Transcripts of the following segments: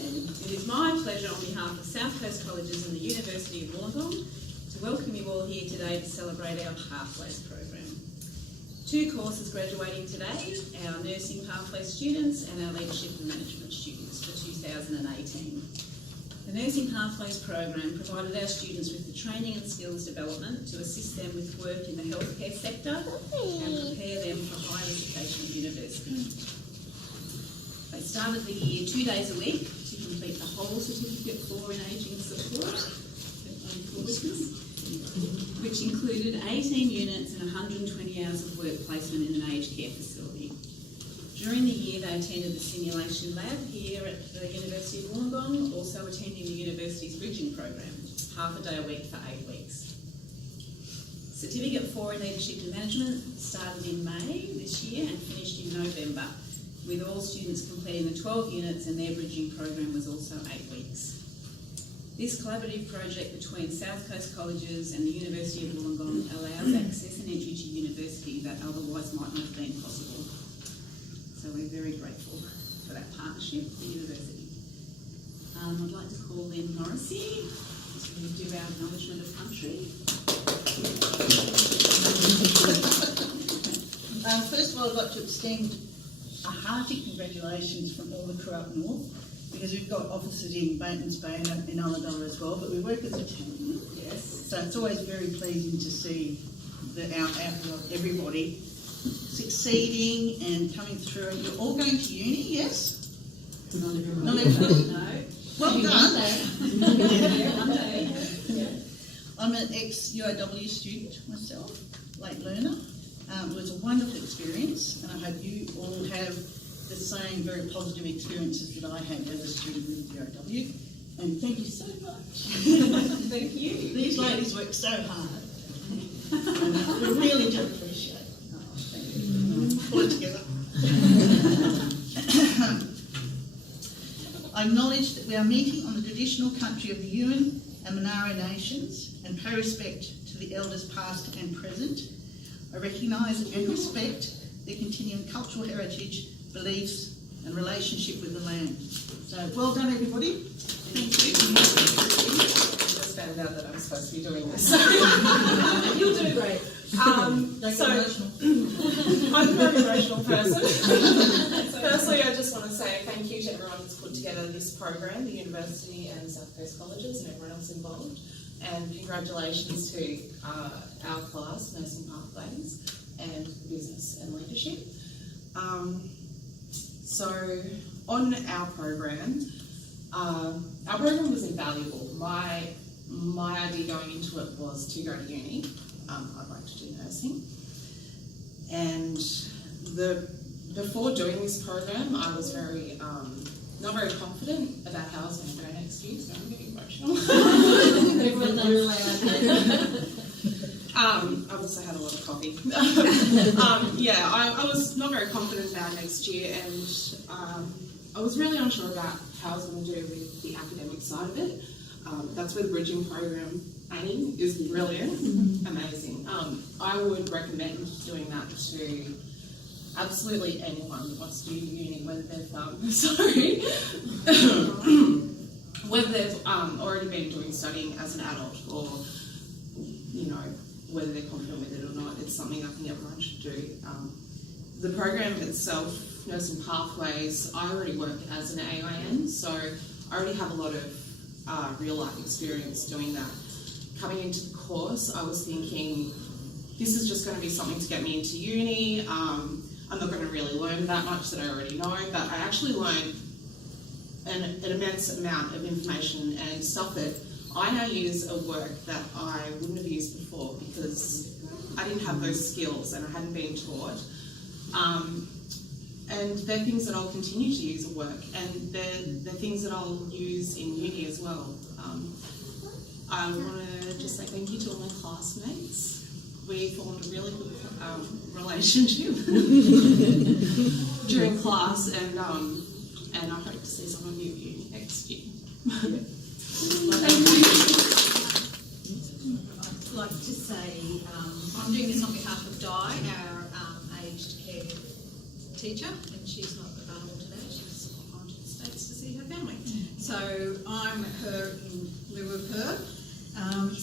Chairman. It is my pleasure on behalf of South Coast Colleges and the University of Wollongong to welcome you all here today to celebrate our Pathways program. 2 courses graduating today, our Nursing Pathways students and our Leadership and Management students for 2018. The Nursing Pathways program provided our students with the training and skills development to assist them with work in the healthcare sector and prepare them for higher education at university. They started the year 2 days a week to complete the whole Certificate 4 in Ageing Support, which included 18 units and 120 hours of work placement in an aged care facility. During the year, they attended the simulation lab here at the University of Wollongong, also attending the university's bridging program, half a day a week for 8 weeks. Certificate 4 in Leadership and Management started in May this year and finished in November, with all students completing the 12 units, and their bridging program was also 8 weeks. This collaborative project between South Coast Colleges and the University of Wollongong allows access and entry to university that otherwise might not have been possible. So we're very grateful for that partnership with the university. I'd like to call Lynn Morrissey to do our acknowledgement of country. First of all, I'd like to extend a hearty congratulations from all the crew up north, because we've got offices in Bartons Bay and in Ulladulla as well, but we work as a team. Yes. So it's always very pleasing to see everybody succeeding and coming through. You're all going to uni, yes? Not everybody. Not everybody? No. Well done. One day. Yeah. I'm an ex-UAW student myself, late learner. It was a wonderful experience, and I hope you all have the same very positive experiences that I had as a student with UAW. And thank you so much. Thank you. These ladies work so hard. And we really do appreciate it. Oh, thank you. Pull it together. I acknowledge that we are meeting on the traditional country of the Yuin and Monaro nations and pay respect to the elders past and present. I recognise and respect their continuing cultural heritage, beliefs and relationship with the land. So well done everybody. Thank you. I just found out that I'm supposed to be doing this. You'll do great. Don't get emotional. I'm a very emotional person. Firstly, I just want to say thank you to everyone who's put together this program, the university and South Coast Colleges and everyone else involved. And congratulations to our class, Nursing Pathways and Business and Leadership. So on our program was invaluable. My idea going into it was to go to uni. I'd like to do nursing. And before doing this program, I was very not very confident about how I was going to go next year, so I'm getting emotional. Everyone knows. I also had a lot of coffee. I was not very confident about next year, and I was really unsure about how I was going to do with the academic side of it. That's where the bridging program is brilliant, amazing. I would recommend doing that to absolutely anyone who wants to do uni, whether they've whether they've already been studying as an adult, or whether they're confident with it or not. It's something I think everyone should do. The program itself, Nursing Pathways, I already work as an AIN, so I already have a lot of real life experience doing that. Coming into the course, I was thinking, this is just going to be something to get me into uni. I'm not going to really learn that much that I already know, but I actually learned an immense amount of information and stuff that I now use at work that I wouldn't have used before because I didn't have those skills and I hadn't been taught. And they're things that I'll continue to use at work, and they're things that I'll use in uni as well. I want to just say thank you to all my classmates. We formed a really good relationship during class, and I hope to see some of you at uni next year. Thank you. I'd like to say I'm doing this on behalf of Di, our aged care teacher, and she's not available today. She's gone to the States to see her family. so I'm her in lieu of her. And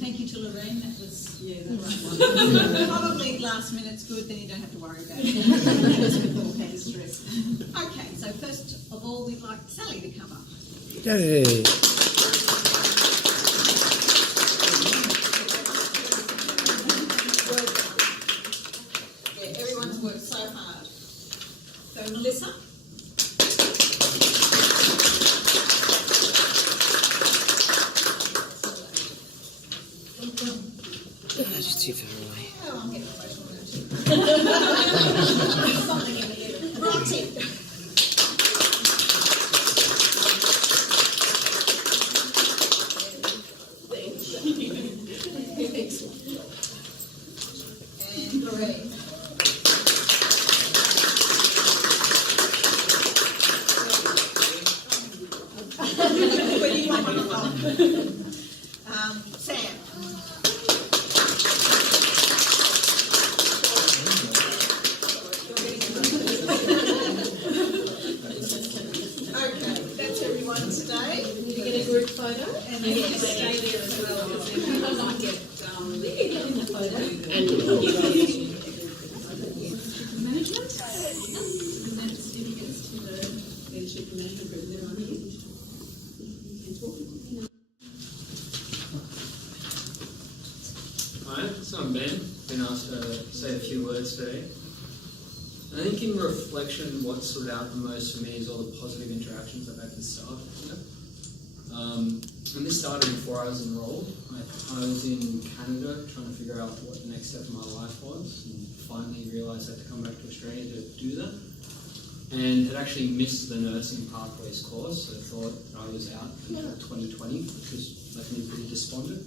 thank you to Lorraine, that was probably last minute's good, then you don't have to worry about it beforehand stress. Okay, so first of all, we'd like Sally to come up. Yay! Yeah, everyone's worked so hard. So Melissa. She's too far away. Oh, I'm getting emotional now too. Something in the air. Right. And Lorraine. Sam. Okay, that's everyone today. You get a group photo, and you get to stay there as well. Because I get in the photo. Management. Present certificates to the leadership and management group. They're on here. Hi, so I'm Ben. Been asked to say a few words today. I think in reflection, what stood out the most for me is all the positive interactions I've had with staff. And this started before I was enrolled. I was in Canada trying to figure out what the next step of my life was, and finally realised I had to come back to Australia to do that. And had actually missed the nursing pathways course, so I thought I was out until 2020, which was left me pretty despondent.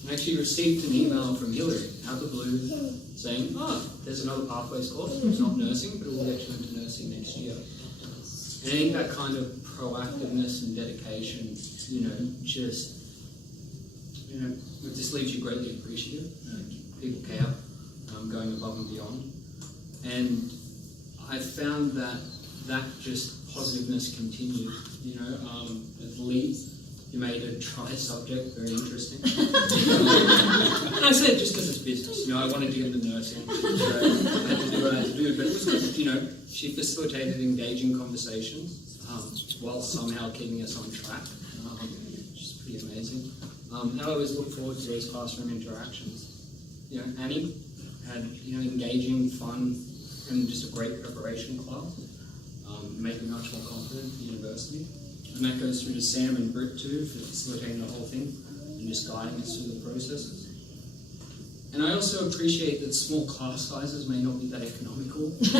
And I actually received an email from Hillary out of the blue saying, there's another pathways course. It's not nursing, but it will get you into nursing next year. And I think that kind of proactiveness and dedication, it just leaves you greatly appreciative. People care, going above and beyond. And I found that just positiveness continued, at least. You made a try subject very interesting. And I said just because it's business, I wanted to get into nursing, so I had to do what I had to do. But it was good, she facilitated engaging conversations while somehow keeping us on track, which is pretty amazing. And I always look forward to those classroom interactions. Annie had engaging, fun, and just a great preparation class. Made me much more confident at the university. And that goes through to Sam and Britt too, for facilitating the whole thing and just guiding us through the processes. And I also appreciate that small class sizes may not be that economical to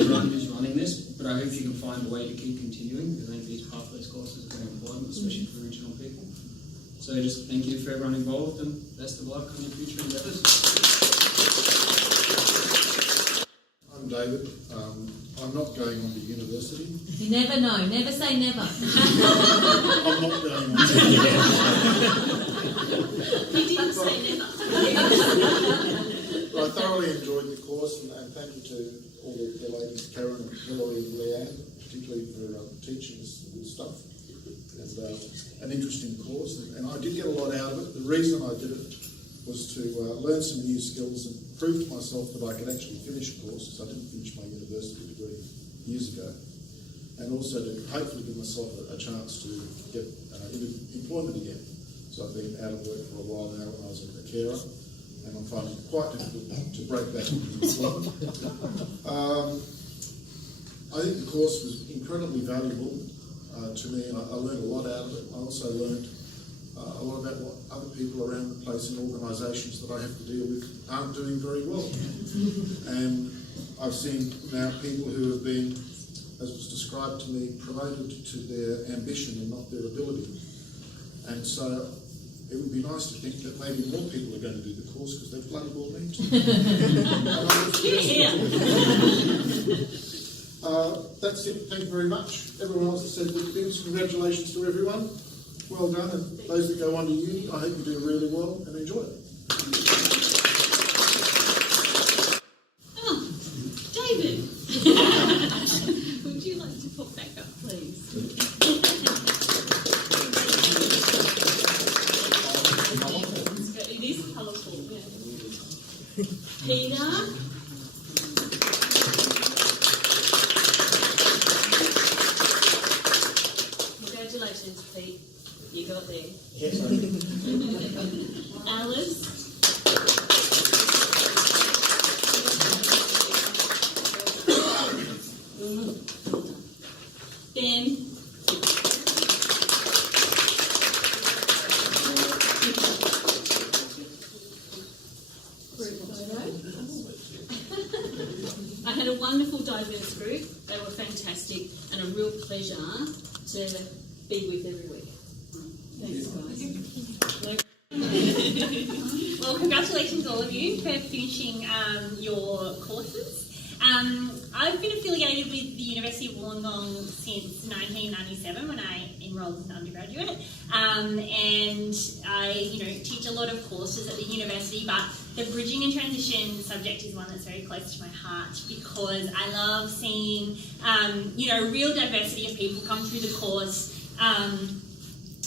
everyone who's running this, but I hope you can find a way to keep continuing, because I think these pathways courses are very important, especially for regional people. So just thank you for everyone involved, and best of luck on your future endeavours. I'm David. I'm not going on to university. You never know. Never say never. I'm not going on to He didn't say never. I thoroughly enjoyed the course, and thank you to all the ladies, Karen and Hillary and Leanne, particularly for teaching us the good stuff. And an interesting course, and I did get a lot out of it. The reason I did it was to learn some new skills and prove to myself that I could actually finish a course, because I didn't finish my university degree years ago, and also to hopefully give myself a chance to get into employment again. So I've been out of work for a while now when I was a carer, and I'm finding it quite difficult to break back into employment. I think the course was incredibly valuable to me. I learned a lot out of it. I also learned a lot about what other people around the place in organisations that I have to deal with aren't doing very well. And I've seen now people who have been, as was described to me, promoted to their ambition and not their ability. And so it would be nice to think that maybe more people are going to do the course, because they've bloody well need to. That's it. Thank you very much. Everyone else has said good things. Congratulations to everyone. Well done. And those that go on to uni, I hope you do really well and enjoy it. Oh, David. Would you like to pop back up, please? Congratulations, Pete. You got there. Yes, I did. Alice. Ben. Group photo. I had a wonderful diverse group. They were fantastic and a real pleasure to be with every week. Thanks, guys. Well, congratulations all of you for finishing your courses. I've been affiliated with the University of Wollongong since 1997 when I enrolled as an undergraduate, and I, teach a lot of courses at the university. But the bridging and transition subject is one that's very close to my heart because I love seeing, real diversity of people come through the course.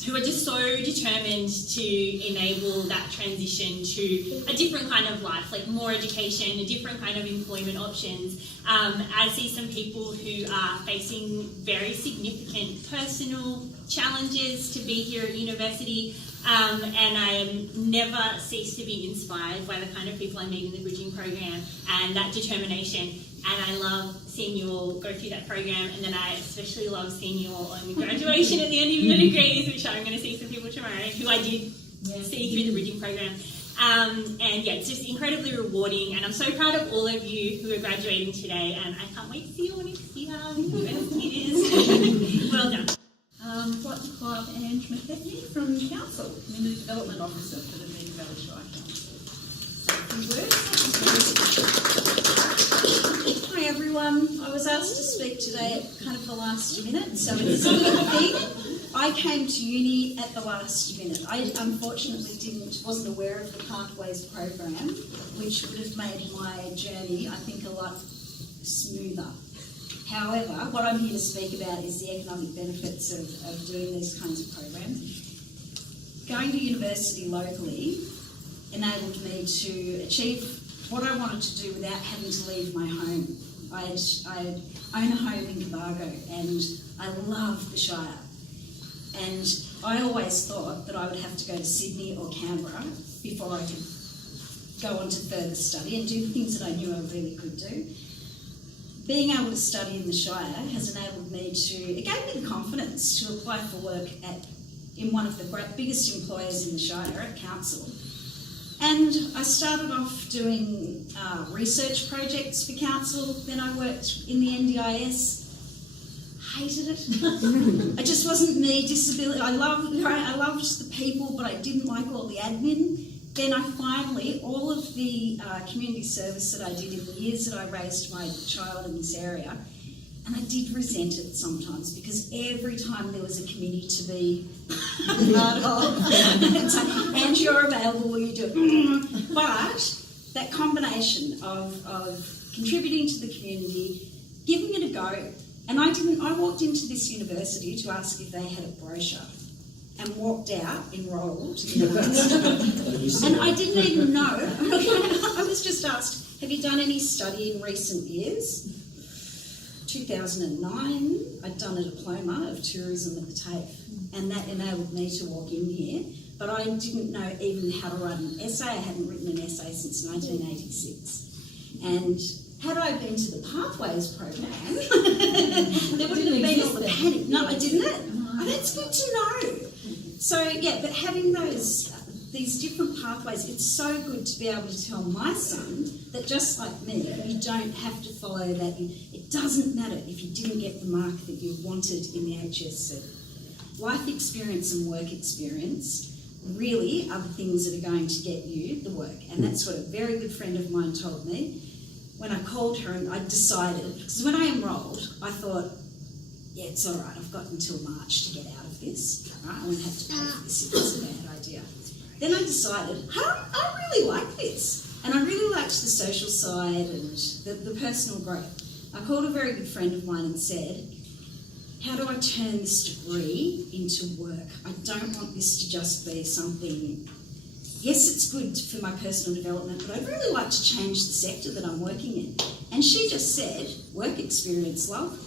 Who are just so determined to enable that transition to a different kind of life, like more education, a different kind of employment options. I see some people who are facing very significant personal challenges to be here at university, and I never cease to be inspired by the kind of people I meet in the bridging program and that determination. And I love seeing you all go through that program, and then I especially love seeing you all on graduation at the end of your degrees, which I'm going to see some people tomorrow who I did see through the bridging program. It's just incredibly rewarding, and I'm so proud of all of you who are graduating today, and I can't wait to see you all next year. It is. Well done. I'd like to call up Ange McKechnie from Council, Community Development Officer for the Mead Valley Shire Council. Hi everyone, I was asked to speak today at kind of the last minute, so it's a good thing. I came to uni at the last minute. I unfortunately wasn't aware of the Pathways program, which would have made my journey, I think, a lot smoother. However, what I'm here to speak about is the economic benefits of doing these kinds of programs. Going to university locally enabled me to achieve what I wanted to do without having to leave my home. I own a home in Cobargo and I love the Shire. And I always thought that I would have to go to Sydney or Canberra before I could go on to further study and do the things that I knew I really could do. Being able to study in the Shire has enabled me it gave me the confidence to apply for work in one of the biggest employers in the Shire, at Council. And I started off doing research projects for Council, then I worked in the NDIS. Hated it. It just wasn't me. Disability. I loved the people, but I didn't like all the admin. Then I finally, all of the community service that I did in the years that I raised my child in this area, and I did resent it sometimes because every time there was a committee to be part of, it's like, and you're available, will you do it? But that combination of contributing to the community, giving it a go. And I walked into this university to ask if they had a brochure and walked out, enrolled, and I didn't even know. I was just asked, have you done any study in recent years? 2009, I'd done a diploma of tourism at the TAFE, and that enabled me to walk in here, but I didn't know even how to write an essay. I hadn't written an essay since 1986. And had I been to the Pathways program, there wouldn't have been all the panic. No, I didn't. Oh, that's good to know. So, yeah, but having these different pathways, it's so good to be able to tell my son that just like me, you don't have to follow that. It doesn't matter if you didn't get the mark that you wanted in the HSC. Life experience and work experience really are the things that are going to get you the work. And that's what a very good friend of mine told me. When I called her and I decided, because when I enrolled, I thought, yeah, it's all right, I've got until March to get out of this. Right? I won't have to pay for this if it's a bad idea. Then I decided, I really like this. And I really liked the social side and the personal growth. I called a very good friend of mine and said, how do I turn this degree into work? I don't want this to just be something, yes, it's good for my personal development, but I'd really like to change the sector that I'm working in. And she just said, work experience, love.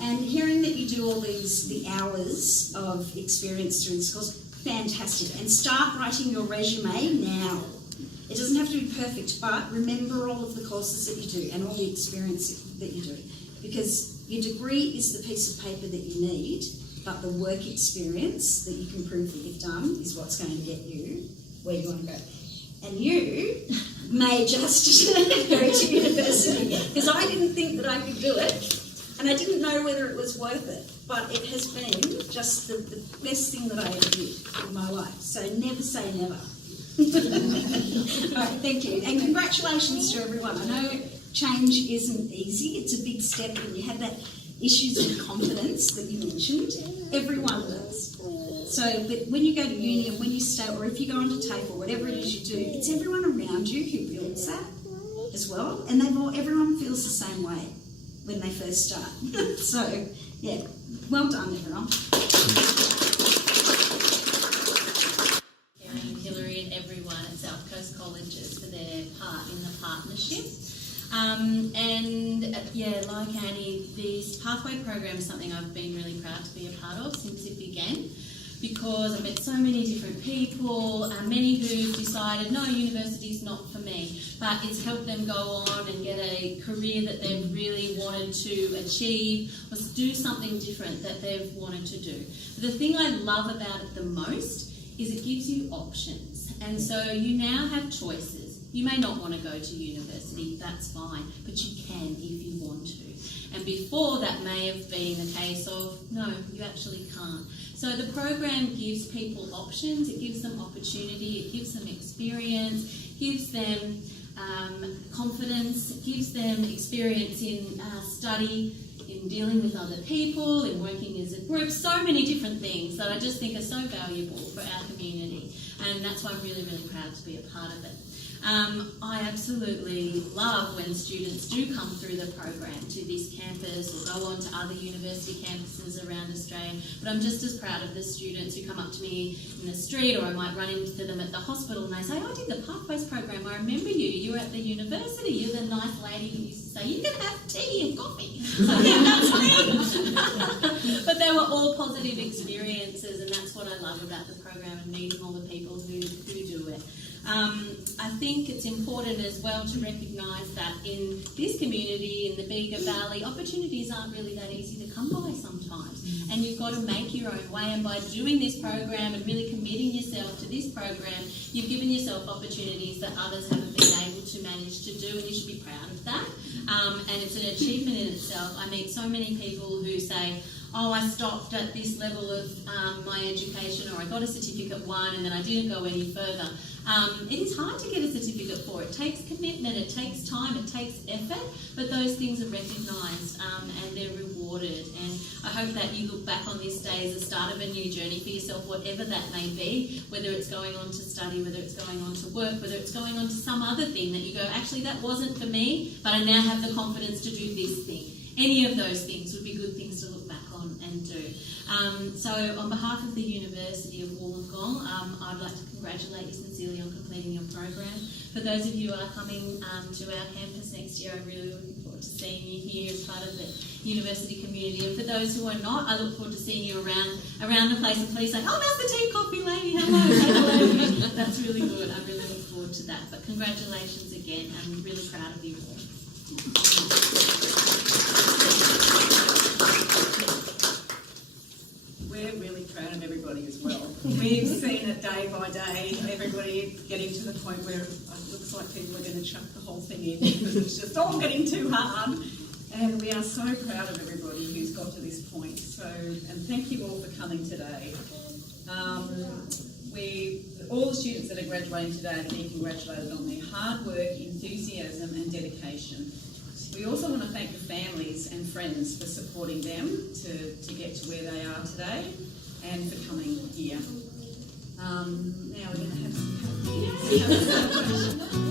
And hearing that you do all the hours of experience through the schools, fantastic. And start writing your resume now. It doesn't have to be perfect, but remember all of the courses that you do and all the experience that you do. Because your degree is the piece of paper that you need, but the work experience that you can prove that you've done is what's going to get you where you want to go. And you may just go to university, because I didn't think that I could do it, and I didn't know whether it was worth it, but it has been just the best thing that I ever did in my life. So never say never. All right, thank you. And congratulations to everyone. I know change isn't easy. It's a big step, and you have that issues of confidence that you mentioned. Everyone does. So, but when you go to uni and when you stay, or if you go onto TAFE or whatever it is you do, it's everyone around you who builds that as well. And everyone feels the same way when they first start. So, yeah, well done, everyone. Hillary and everyone at South Coast Colleges for their part in the partnership. Like Annie, this pathway program is something I've been really proud to be a part of since it began, because I've met so many different people, many who've decided, no, university's not for me, but it's helped them go on and get a career that they've really wanted to achieve, or do something different that they've wanted to do. But the thing I love about it the most is it gives you options, and so you now have choices. You may not want to go to university, that's fine, but you can if you want to. And before, that may have been a case of, no, you actually can't. So the program gives people options, it gives them opportunity, it gives them experience, gives them confidence, it gives them experience in study, in dealing with other people, in working as a group, so many different things that I just think are so valuable for our community. And that's why I'm really, really proud to be a part of it. I absolutely love when students do come through the program to this campus or go on to other university campuses around Australia, but I'm just as proud of the students who come up to me in the street, or I might run into them at the hospital and they say, I did the Pathways program, I remember you were at the university, you're the nice lady who used to say, you can have tea and coffee. So yeah, that's me. But they were all positive experiences, and that's what I love about the program and meeting all the people who do it. I think it's important as well to recognise that in this community, in the Bega Valley, opportunities aren't really that easy to come by sometimes. And you've got to make your own way, and by doing this program and really committing yourself to this program, you've given yourself opportunities that others haven't been able to manage to do, and you should be proud of that. And it's an achievement in itself. I meet so many people who say, oh, I stopped at this level of my education, or I got a certificate 1 and then I didn't go any further. It is hard to get a certificate for. It takes commitment, it takes time, it takes effort, but those things are recognised and they're rewarded. And I hope that you look back on this day as the start of a new journey for yourself, whatever that may be, whether it's going on to study, whether it's going on to work, whether it's going on to some other thing that you go, actually that wasn't for me, but I now have the confidence to do this thing. Any of those things would be good things to look back on and do. So on behalf of the University of Wollongong, I'd like to congratulate you sincerely on completing your program. For those of you who are coming to our campus next year, I'm really looking forward to seeing you here as part of the university community. And for those who are not, I look forward to seeing you around the place, and please say, oh, that's the tea coffee lady, hello. That's really good. I really look forward to that. But congratulations again. I'm really proud of you all. We're really proud of everybody as well. We've seen it day by day, everybody getting to the point where it looks like people are going to chuck the whole thing in because it's just all getting too hard. And we are so proud of everybody who's got to this point. So, and thank you all for coming today. All the students that are graduating today are being congratulated on their hard work, enthusiasm and dedication. We also want to thank the families and friends for supporting them to get to where they are today and for coming here. Now we're going to have some